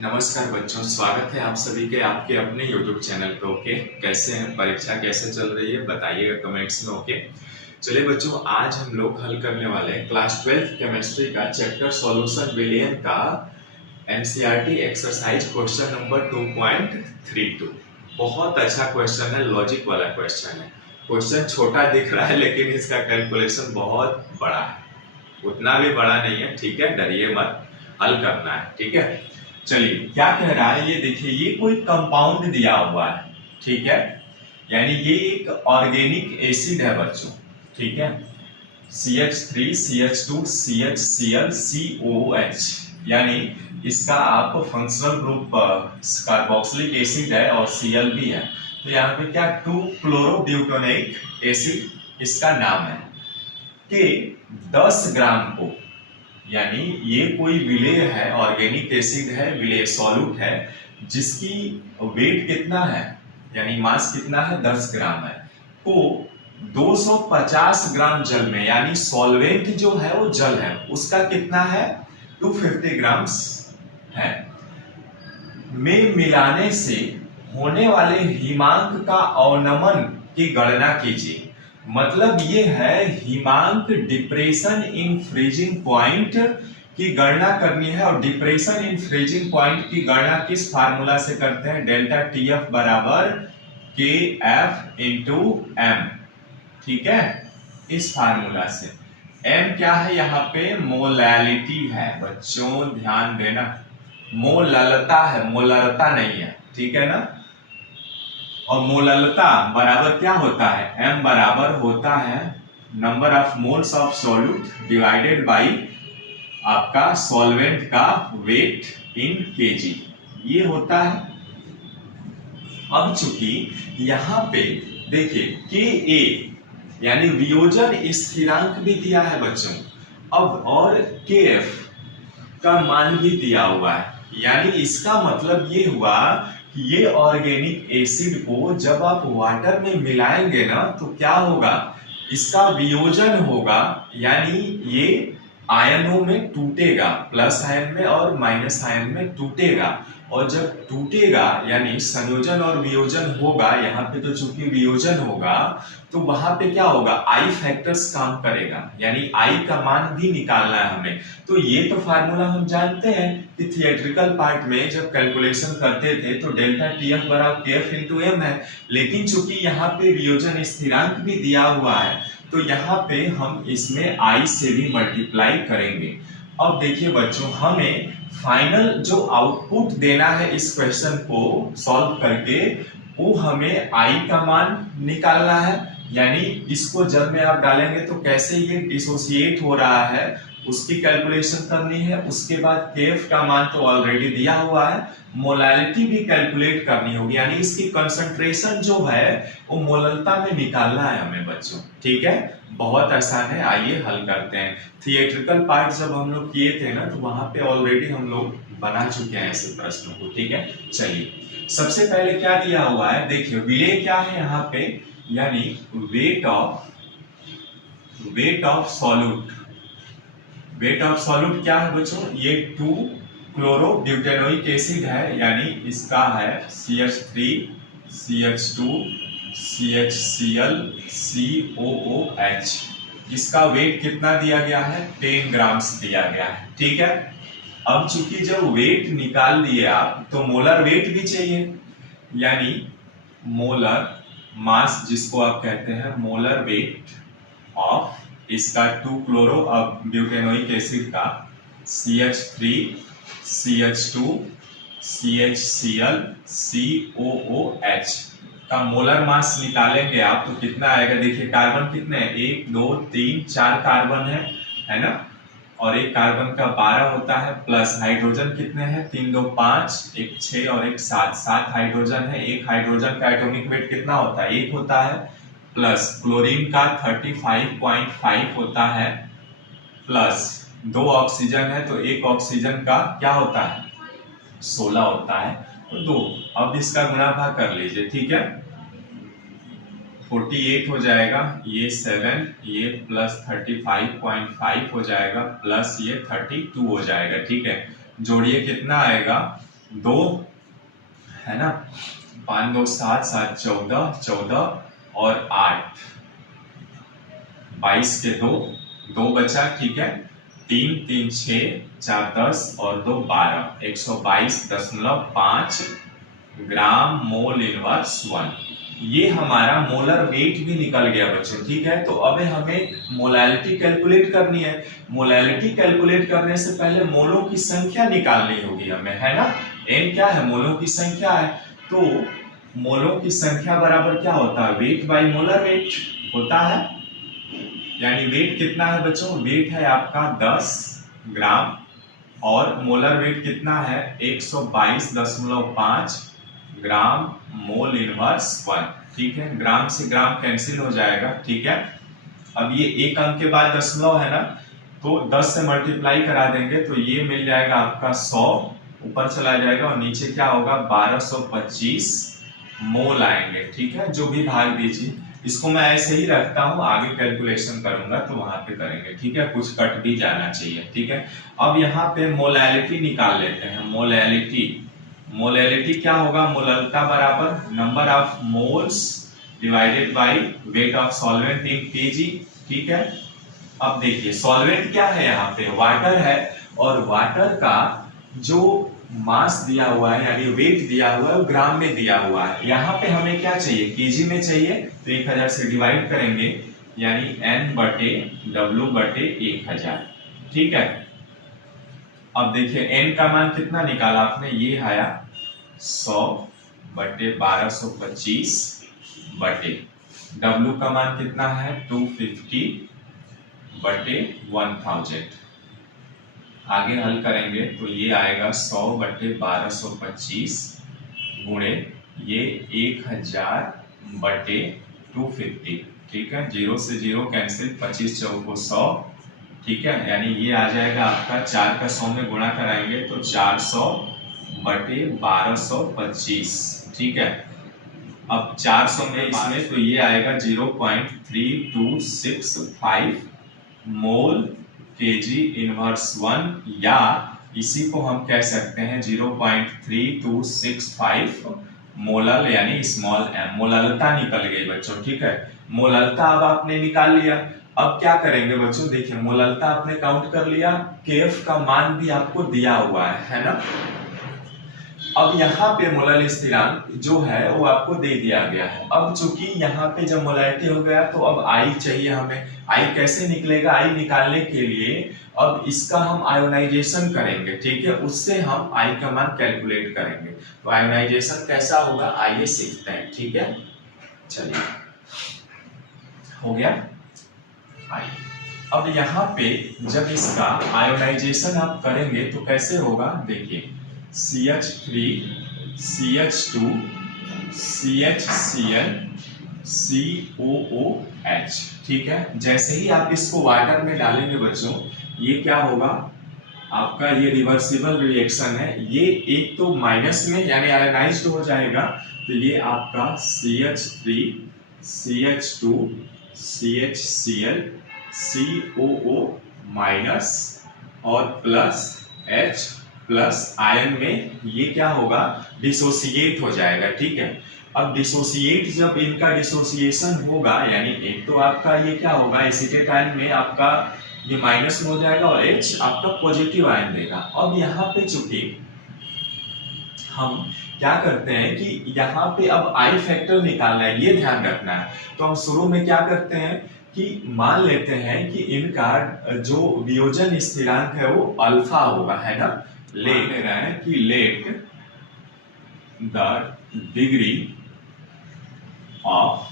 नमस्कार बच्चों, स्वागत है आप सभी के आपके अपने YouTube चैनल पे। ओके, कैसे हैं? परीक्षा कैसे चल रही है बताइएगा कमेंट्स में। ओके, चलिए बच्चों, आज हम लोग हल करने वाले हैं क्लास 12 केमिस्ट्री का चैप्टर सॉल्यूशन विलियन का एनसीईआरटी एक्सरसाइज क्वेश्चन नंबर 2.32। बहुत अच्छा क्वेश्चन है, लॉजिक वाला क्वेश्चन है। क्वेश्चन छोटा दिख रहा है लेकिन इसका कैलकुलेशन बहुत बड़ा है। उतना भी बड़ा नहीं है, ठीक है, डरिए मत, हल करना है, ठीक है। चलिए, क्या कह रहा है ये देखिए, ये कोई कंपाउंड दिया हुआ है, ठीक है, यानी ये एक ऑर्गेनिक एसिड है बच्चों, ठीक है। CH3 CH2 CHCl COOH, यानी इसका आप फंक्शनल ग्रुप कार्बोक्सिलिक एसिड है और Cl भी है। तो यहाँ पे क्या 2-क्लोरोब्यूटेनोइक एसिड इसका नाम है कि 10 ग्राम को, यानी ये कोई विलेय है, ऑर्गेनिक एसिड है, विलेय सॉल्यूट है, जिसकी वेट कितना है, यानी मास कितना है, 10 ग्राम है, तो 250 ग्राम जल में, यानी सॉल्वेंट जो है वो जल है, उसका कितना है, 250 ग्राम्स है, में मिलाने से होने वाले हिमांक का अवनमन की गणना कीजिए। मतलब ये है हिमांक डिप्रेशन इन फ्रीजिंग पॉइंट की गणना करनी है, और डिप्रेशन इन फ्रीजिंग पॉइंट की गणना किस फार्मूला से करते हैं, डेल्टा TF बराबर KF इंटू M, ठीक है, इस फार्मूला से। M क्या है, यहाँ पे मोलैलिटी है बच्चों, ध्यान देना, मोललता है, मोलरता नहीं है, ठीक है ना। और मोललता बराबर क्या होता है, M बराबर होता है number of moles of solute divided by आपका सॉल्वेंट का वेट इन केजी, ये होता है। अब चूंकि यहाँ पे देखिए Ka यानी वियोजन स्थिरांक भी दिया है बच्चों, अब और Kf का मान भी दिया हुआ है, यानी इसका मतलब ये हुआ कि ये ऑर्गेनिक एसिड को जब आप वाटर में मिलाएंगे ना तो क्या होगा, इसका वियोजन होगा, यानी ये आयनों में टूटेगा, प्लस आयन में और माइनस आयन में टूटेगा, और जब टूटेगा यानी संयोजन और वियोजन होगा, यहाँ पे तो चूंकि वियोजन होगा तो वहां पे क्या होगा, आई फैक्टर्स काम करेगा, यानी आई का मान भी निकालना है हमें। तो ये तो फार्मूला हम जानते हैं कि थिएट्रिकल पार्ट में जब कैलकुलेशन करते थे तो डेल्टा TF बराबर KF इंटू M है, लेकिन चूंकि यहाँ पे वियोजन स्थिरांक भी दिया हुआ है तो यहाँ पे हम इसमें आई से भी मल्टीप्लाई करेंगे। अब देखिए बच्चों, हमें फाइनल जो आउटपुट देना है इस क्वेश्चन को सॉल्व करके, वो हमें आई का मान निकालना है, यानी इसको जब में आप डालेंगे तो कैसे ये डिसोसिएट हो रहा है उसकी कैलकुलेशन करनी है। उसके बाद KF का मान तो ऑलरेडी दिया हुआ है, मोलैलिटी भी कैलकुलेट करनी होगी, यानी इसकी कंसंट्रेशन जो है वो मोललता में निकालना है हमें बच्चों, ठीक है। बहुत आसान है, आइए हल करते हैं। थिएट्रिकल पार्ट जब हम लोग किए थे ना तो वहां पे ऑलरेडी हम लोग बना चुके हैं ऐसे प्रश्नों को, ठीक है। चलिए, सबसे पहले क्या दिया हुआ है, देखिए विलेय क्या है यहाँ पे, यानी weight of solute. Weight of solute क्या है बच्चों, ये 2-क्लोरोब्यूटेनोइक एसिड है, यानी इसका है CH3 CH2 CHCl COOH, इसका वेट कितना दिया गया है, 10 ग्राम्स दिया गया है, ठीक है। अब चूंकि जब वेट निकाल दिए आप तो मोलर वेट भी चाहिए, यानी मोलर मास जिसको आप कहते हैं, मोलर वेट ऑफ इसका 2-क्लोरोब्यूटेनोइक एसिड का CH3 CH2 CHCl COOH का मोलर मास निकालेंगे आप तो कितना आएगा, देखिए कार्बन कितने हैं, 1 2 3 4 कार्बन है ना, और एक कार्बन का 12 होता है, प्लस हाइड्रोजन कितने हैं, 3 2 5, एक 6 और एक 7, 7 हाइड्रोजन है। एक हाइड्रोजन का एटॉमिक वेट कितना होता है, 1 होता है, प्लस क्लोरीन का 35.5 होता है, प्लस 2 ऑक्सीजन है तो एक ऑक्सीजन का क्या होता है, 16 होता है, तो 2। अब इसका गुणा भाग कर लीजिए, ठीक है, 48 हो जाएगा, ये 7, ये प्लस 35.5 हो जाएगा, प्लस ये 32 हो जाएगा, ठीक है। जोड़िए कितना आएगा, 2 है ना, 5 2 7 7 14 14 और 8 22 के 2 2 बचा, ठीक है। 3 3 6 4 10 और 2 12 122.5 ग्राम मोल इनवर्स 1। ये हमारा मोलर वेट भी निकल गया बच्चों, ठीक है। तो अब हमें मोलैलिटी कैलकुलेट करनी है। मोलैलिटी कैलकुलेट करने से पहले मोलों की संख्या निकालनी होगी हमें, है ना। n क्या है, मोलों की संख्या है। तो मोलों की संख्या बराबर क्या होता है, वेट बाई मोलर वेट होता है। यानी वेट कितना है बच्चों, वेट है आपका 10 ग्राम और मोलर वेट कितना है 122.5 ग्राम मोल इनवर्स 1, ठीक है। ग्राम से ग्राम कैंसिल हो जाएगा, ठीक है। अब ये एक अंक के बाद दशमलव है ना, तो 10 से मल्टीप्लाई करा देंगे तो ये मिल जाएगा आपका 100, ऊपर चला जाएगा और नीचे क्या होगा 1225 मोल आएंगे, ठीक है। जो भी भाग दीजिए, इसको मैं ऐसे ही रखता हूं, आगे कैलकुलेशन करूंगा तो वहां पे करेंगे, ठीक है। कुछ कट भी जाना चाहिए, ठीक है। अब यहाँ पे मोलैलिटी निकाल लेते हैं। मोलैलिटी क्या होगा, मोललता बराबर number of moles divided by weight of solvent in KG, ठीक है। अब देखिए सॉल्वेंट क्या है, यहाँ पे वाटर है और वाटर का जो मास दिया हुआ है यानी वेट दिया हुआ है वो ग्राम में दिया हुआ है। यहाँ पे हमें क्या चाहिए, केजी में चाहिए, तो 1000 से डिवाइड करेंगे यानी N/W/1000, ठीक है। अब देखिए n का मान कितना निकाला आपने, ये आया 100/1225 बटे W का मान कितना है 250/1000। आगे हल करेंगे तो ये आएगा 100/1225 गुणे ये 1000/250, ठीक है। 0 से 0 कैंसिल, 25 चौको 100, ठीक है। यानी ये आ जाएगा आपका 4 का 100 में गुणा कराएंगे तो 400/1225, ठीक है। अब 400 में इसमें तो ये आएगा 0.3265 मोल केजी इनवर्स 1, या इसी को हम कह सकते हैं 0.3265 मोलल यानी स्मॉल m। मोललता निकल गई बच्चों, ठीक है। मोललता अब आपने निकाल लिया। अब क्या करेंगे बच्चों, देखिए मोललता आपने काउंट कर लिया, केएफ का मान भी आपको दिया हुआ है ना। अब यहाँ पे मोलल स्थिरांक जो है वो आपको दे दिया गया है। अब चूंकि यहाँ पे जब मोलैलिटी हो गया तो अब आई चाहिए हमें। आई कैसे निकलेगा, आई निकालने के लिए अब इसका हम आयोनाइजेशन करेंगे, ठीक है। उससे हम आई का मान कैलकुलेट करेंगे। तो आयोनाइजेशन कैसा होगा आइए सीखते हैं, ठीक है। चलिए हो गया आई। अब यहाँ पे जब इसका आयोनाइजेशन आप करेंगे तो कैसे होगा, देखिए CH3 CH2 CHCl COOH, ठीक है। जैसे ही आप इसको वाटर में डालेंगे बच्चों, ये क्या होगा आपका, ये रिवर्सिबल रिएक्शन है। ये एक तो माइनस में यानी आयनाइज्ड हो जाएगा, तो ये आपका CH3 CH2 CHCl COO minus और प्लस H प्लस आयन में ये क्या होगा डिसोसिएट हो जाएगा, ठीक है। अब डिसोसिएट जब इनका डिसोसिएशन होगा यानी एक तो आपका ये क्या होगा एसिटेट आयन में आपका ये माइनस में हो जाएगा और H आपका पॉजिटिव आयन देगा। अब यहाँ पे चूंकि हम क्या करते हैं कि यहाँ पे अब आई फैक्टर निकालना है, ये ध्यान रखना है। तो हम शुरू में क्या करते हैं कि मान लेते हैं कि इनका जो वियोजन स्थिरांक है वो अल्फा होगा, है ना। ले रहे हैं कि let the degree of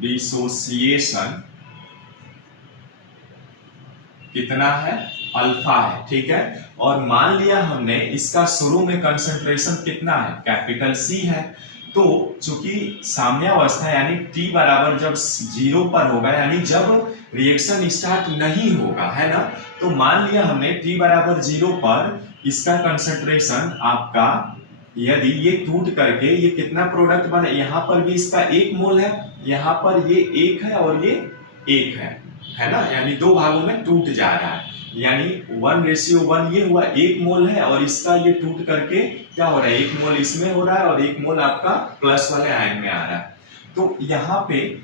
dissociation कितना है अल्फा है, ठीक है। और मान लिया हमने इसका शुरू में कंसंट्रेशन कितना है कैपिटल C है। तो चूंकि साम्यावस्था यानी T बराबर जब 0 पर होगा यानी जब रिएक्शन स्टार्ट नहीं होगा, है ना। तो मान लिया हमने T बराबर 0 पर इसका कंसंट्रेशन आपका, यदि ये टूट करके ये कितना प्रोडक्ट बने, यहाँ पर भी इसका 1 मोल है, यहाँ पर ये 1 है और ये 1 है ना। यानी 2 भागों में टूट जा रहा है। यानी 1:1 ये हुआ, 1 मोल है और इसका ये टूट करके क्या हो रहा है, 1 मोल इसमें हो रहा है और 1 मोल आपका प्लस वाले आयन में आ रहा है। तो यहाँ पे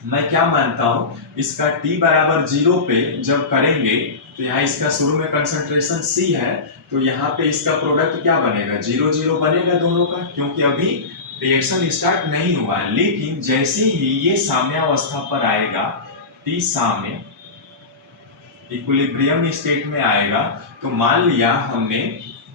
मैं क्या मानता हूं, इसका t बराबर 0 पे जब करेंगे तो यहाँ इसका शुरू में कंसंट्रेशन C है, तो यहाँ पे इसका प्रोडक्ट क्या बनेगा, 0-0 बनेगा दोनों का, क्योंकि अभी रिएक्शन स्टार्ट नहीं हुआ है। लेकिन जैसे ही ये साम्यावस्था पर आएगा, T साम्य इक्विलिब्रियम स्टेट में आएगा, तो मान लिया हमने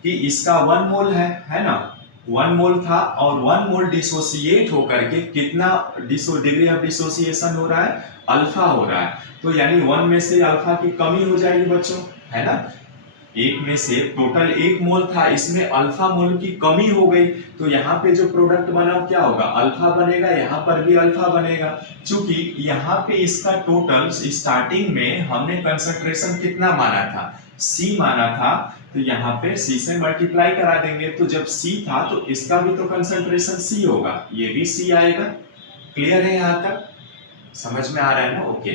कि इसका 1 मोल है ना, 1 मोल था और 1 मोल डिसोसिएट होकर के कितना डिग्री ऑफ डिसोसिएशन हो रहा है, अल्फा हो रहा है। तो यानी 1 में से अल्फा की कमी हो जाएगी बच्चों, है ना। 1 में से टोटल 1 मोल था, इसमें अल्फा मोल की कमी हो गई, तो यहाँ पे जो प्रोडक्ट बना क्या होगा, अल्फा बनेगा, यहाँ पर भी अल्फा बनेगा। चूंकि यहाँ पे इसका टोटल स्टार्टिंग में हमने कंसंट्रेशन कितना माना था, C माना था, तो यहाँ पे C से मल्टीप्लाई करा देंगे, तो जब C था तो इसका भी तो कंसंट्रेशन C होगा, ये भी C आएगा। क्लियर है, यहाँ तक समझ में आ रहा है ना। ओके,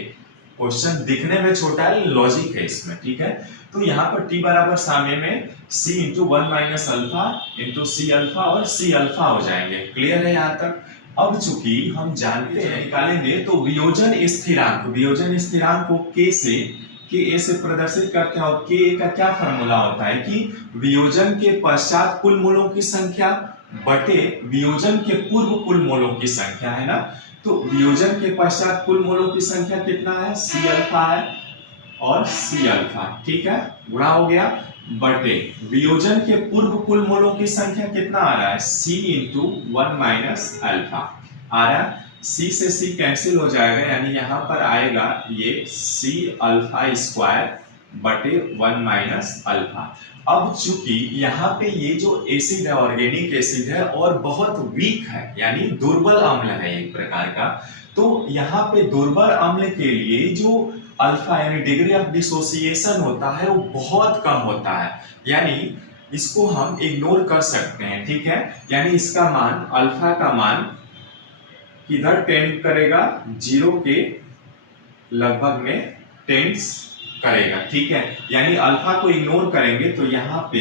क्वेश्चन दिखने में छोटा है, लॉजिक है इसमें, ठीक है। तो यहाँ पर t बराबर सामने में C into 1 minus alpha into C alpha और C अल्फा हो जाएंगे। क्लियर है यहाँ तक। अब चूंकि हम जानते हैं, निकालेंगे तो वियोजन स्थिरांक को K से प्रदर्शित करते हैं, और K का क्या फॉर्मूला होता है कि वियोजन के पश्चात कुल मोलों की संख्या बटे वियोजन के पूर्व कुल मोलों की संख्या, है ना। तो वियोजन के पश्चात कुल मोलों की संख्या कितना है, C अल्फा है और C अल्फा, ठीक है, गुणा हो गया, बटे वियोजन के पूर्व कुल मोलों की संख्या कितना आ रहा है, C इंटू 1 माइनस अल्फा आ रहा है। C से C कैंसिल हो जाएगा, यानी यहाँ पर आएगा ये C अल्फा स्क्वायर बटे 1 माइनस अल्फा। अब चूंकि यहाँ पे ये जो एसिड है, ऑर्गेनिक एसिड है और बहुत वीक है, यानी दुर्बल अम्ल है एक प्रकार का, तो यहाँ पे दुर्बल अम्ल के लिए जो अल्फा यानी डिग्री ऑफ डिसोसिएशन होता है वो बहुत कम होता है, यानी इसको हम इग्नोर कर सकते हैं, ठीक है। यानी इसका मान, अल्फा का मान किधर टेंड करेगा, 0 के लगभग में टेंड्स करेगा, ठीक है। यानी अल्फा को इग्नोर करेंगे तो यहाँ पे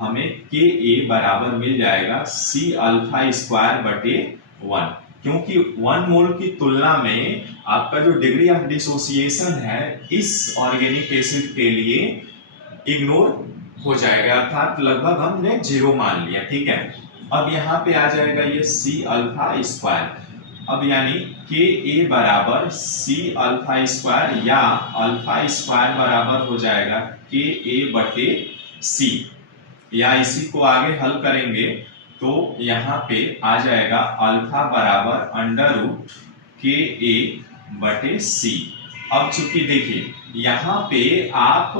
हमें Ka बराबर मिल जाएगा C अल्फा स्क्वायर बटे 1, क्योंकि 1 मोल की तुलना में आपका जो डिग्री ऑफ डिसोसिएशन है इस ऑर्गेनिक एसिड के लिए इग्नोर हो जाएगा, अर्थात लगभग हमने 0 मान लिया, ठीक है। अब यहाँ पे आ जाएगा ये C अल्फा स्क्वायर, अब यानी Ka बराबर C अल्फा स्क्वायर या अल्फा स्क्वायर बराबर हो जाएगा Ka बटे C, या इसी को आगे हल करेंगे तो यहाँ पे आ जाएगा अल्फा बराबर अंडर रूट Ka बटे C। अब चूंकि देखिए यहाँ पे आप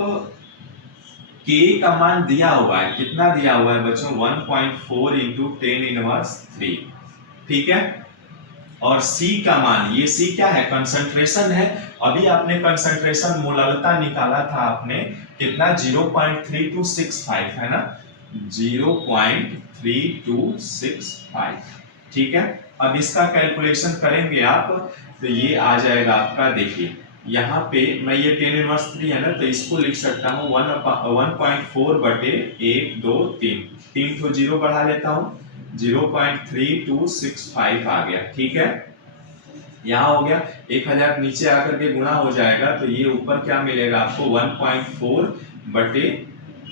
K का मान दिया हुआ है, कितना दिया हुआ है बच्चों, 1.4 इंटू 10⁻3, ठीक है। और C का मान, ये C क्या है, कंसंट्रेशन है। अभी आपने कंसंट्रेशन मोललता निकाला था आपने कितना, 0.3265 है ना, 0.3265, ठीक है। अब इसका कैलकुलेशन करेंगे आप तो ये आ जाएगा आपका, देखिए यहाँ पे मैं ये 10⁻3 है ना, तो इसको लिख सकता हूँ 1.4 बटे 1 2 3 तो 0 बढ़ा लेता हूँ, 0.3265 आ गया, ठीक है। यहाँ हो गया 1000 नीचे आकर के गुणा हो जाएगा, तो ये ऊपर क्या मिलेगा आपको 1.4 बटे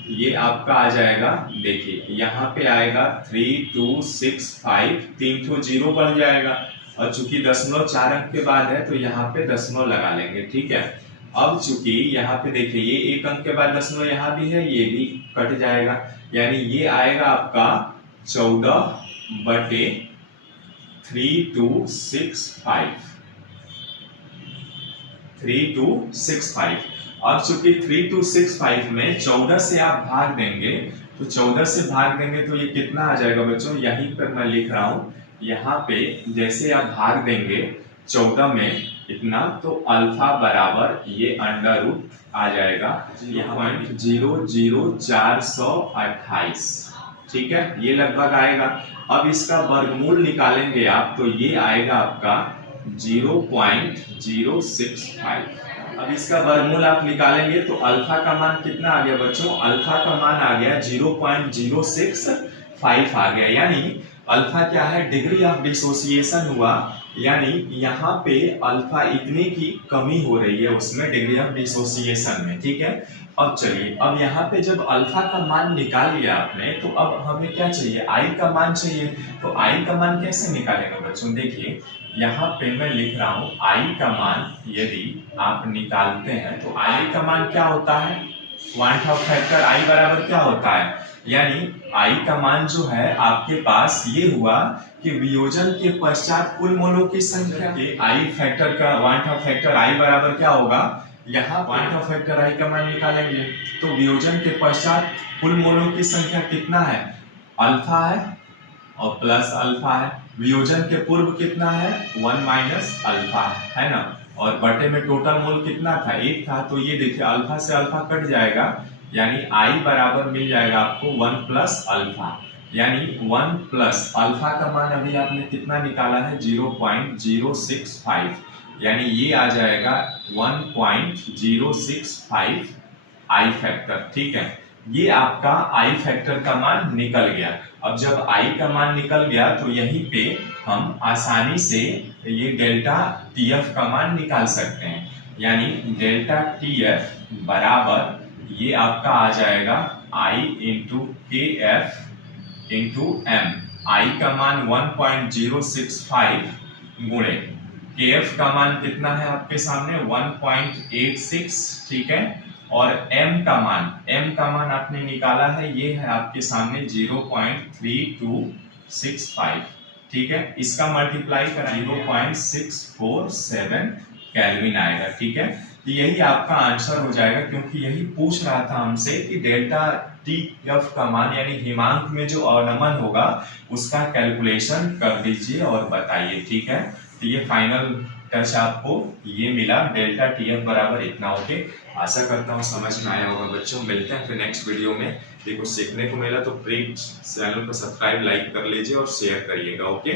ये आपका आ जाएगा, देखिए यहाँ पे आएगा 3265, 3 तो 0 बढ़ जाएगा और चूंकि 0.4 अंक के बाद है तो यहाँ पे 0 लगा लेंगे, ठीक है। अब चूंकि यहाँ पे देखिए ये 1 अंक के बाद 0 यहाँ भी है, ये भी कट जाएगा, यानी ये आएगा आपका 14 बटे 3265। अब चूंकि 3265 में 14 से आप भाग देंगे तो 14 से भाग देंगे तो ये कितना आ जाएगा बच्चों, यहीं पर मैं लिख रहा हूं, यहाँ पे जैसे आप भाग देंगे 14 में इतना, तो अल्फा बराबर ये अंडर रूट आ जाएगा 0.00428, ठीक है, ये लगभग आएगा। अब इसका वर्गमूल निकालेंगे आप तो ये आएगा आपका 0.065, अब इसका वर्गमूल आप निकालेंगे तो अल्फा का मान कितना आ गया बच्चों, अल्फा का मान आ गया 0.065 आ गया, यानी अल्फा क्या है, डिग्री ऑफ डिसोसिएशन हुआ, यानी यहाँ पे अल्फा इतने की कमी हो रही है उसमें डिग्री ऑफ डिसोसिएशन में, ठीक है। अब चलिए, अब यहाँ पे जब अल्फा का मान निकाल लिया आपने तो अब हमें क्या चाहिए, आई का मान चाहिए। तो आई का मान कैसे निकालेंगे बच्चों, देखिए यहाँ पे मैं लिख रहा हूँ आई का मान यदि आप निकालते हैं तो आई का मान क्या होता है, क्वांट ऑफ फैक्टर आई बराबर क्या होता है, यानी आई का मान जो है आपके पास ये हुआ कि वियोजन के पश्चात कुल मोलों की संख्या के आई फैक्टर का क्वांट ऑफ फैक्टर आई बराबर क्या होगा, यहाँ क्वांट ऑफ फैक्टर आई का मान निकालेंगे तो वियोजन के पश्चात कुल मोलों की संख्या कितना है, अल्फा है और प्लस अल्फा है, वियोजन के पूर्व कितना है 1 माइनस अल्फा है ना, और बटे में टोटल मोल कितना था 1 था, तो ये देखिए अल्फा से अल्फा कट जाएगा, यानी आई बराबर मिल जाएगा आपको 1 प्लस अल्फा, यानी 1 प्लस अल्फा का मान अभी आपने कितना निकाला है 0.065, यानी ये आ जाएगा 1.065 आई फैक्टर, ठीक है। ये आपका आई फैक्टर का मान निकल गया। अब जब आई का मान निकल गया तो यहीं पे हम आसानी से ये डेल्टा टीएफ का मान निकाल सकते हैं, यानी डेल्टा टीएफ बराबर ये आपका आ जाएगा आई इंटू के एफ इंटू एम, आई का मान 1.065 गुणे के एफ का मान कितना है आपके सामने 1.86, ठीक है, और m का मान आपने निकाला है, ये है आपके सामने 0.3265, ठीक है, इसका मल्टीप्लाई करा 0.647 केल्विन आएगा, ठीक है। तो यही आपका आंसर हो जाएगा, क्योंकि यही पूछ रहा था हमसे कि डेल्टा टी एफ का मान यानी हिमांक में जो अवनमन होगा उसका कैलकुलेशन कर दीजिए और बताइए, ठीक है। तो ये फाइनल टच आपको ये मिला, डेल्टा टीएफ बराबर इतना, ओके। आशा करता हूँ समझ में आया होगा बच्चों, मिलते हैं फिर नेक्स्ट वीडियो में। देखो सीखने को मिला तो प्लीज चैनल को सब्सक्राइब लाइक कर लीजिए और शेयर करिएगा, ओके।